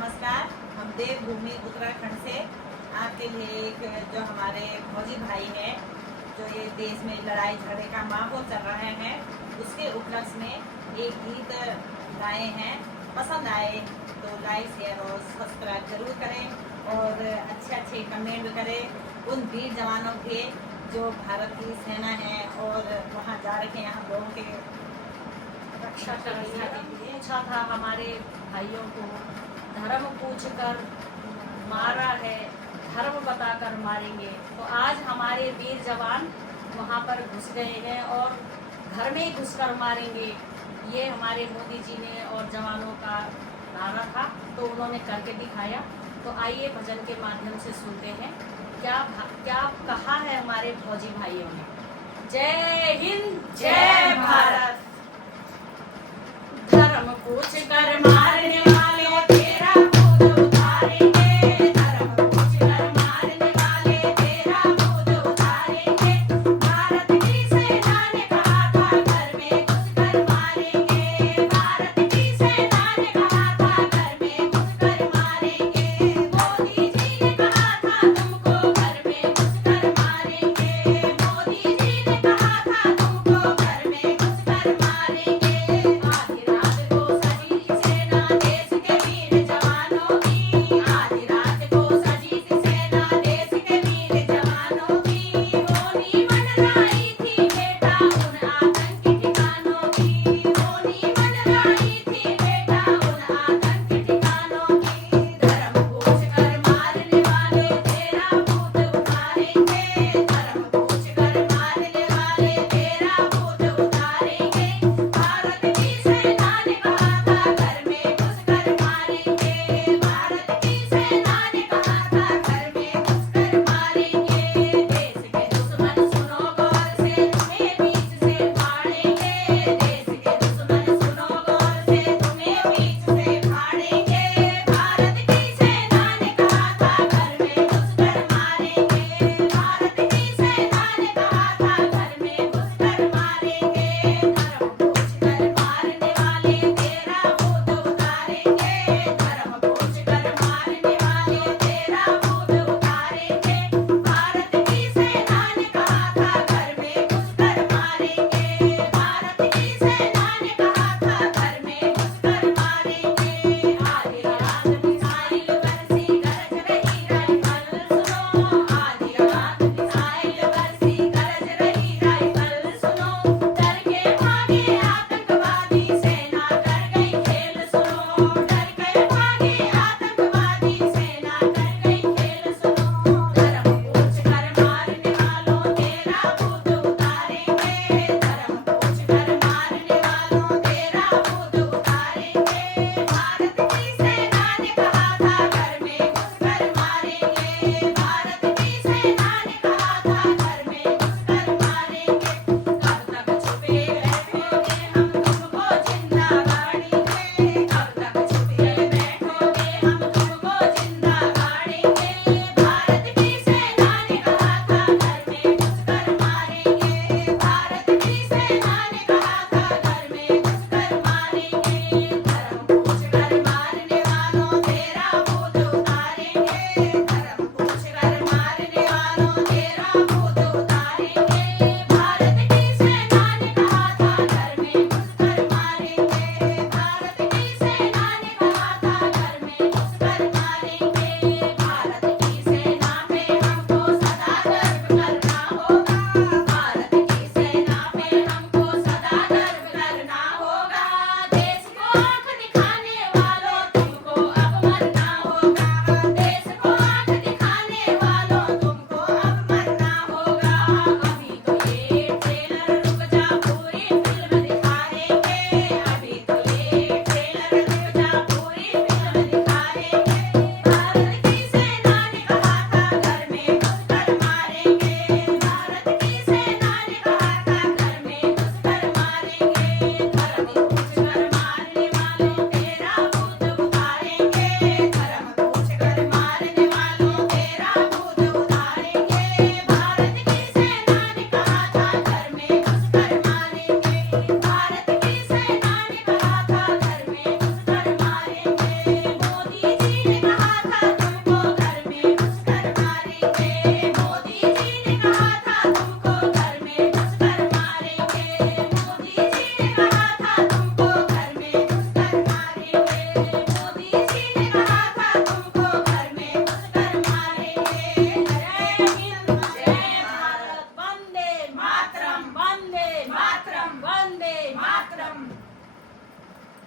नमस्कार। हम देवभूमि उत्तराखंड से आपके लिए एक जो हमारे फौजी भाई हैं, जो ये देश में लड़ाई झगड़े का माहौल चल रहा है, उसके उपलक्ष्य में एक गीत गाए हैं। पसंद आए तो लाइक शेयर और सब्सक्राइब जरूर करें और अच्छे कमेंट भी करें उन वीर जवानों के जो भारत की सेना है और वहाँ जा रखे हैं हम लोगों के रक्षा करने के लिए। पूछा था हमारे भाइयों को, धर्म पूछकर मारा है, धर्म बताकर मारेंगे। तो आज हमारे वीर जवान वहाँ पर घुस गए हैं और घर में ही घुसकर मारेंगे। ये हमारे मोदी जी ने और जवानों का नारा था, तो उन्होंने करके दिखाया। तो आइए भजन के माध्यम से सुनते हैं क्या कहा है हमारे फौजी भाइयों ने। जय हिंद, जय भारत। धर्म पूछ कर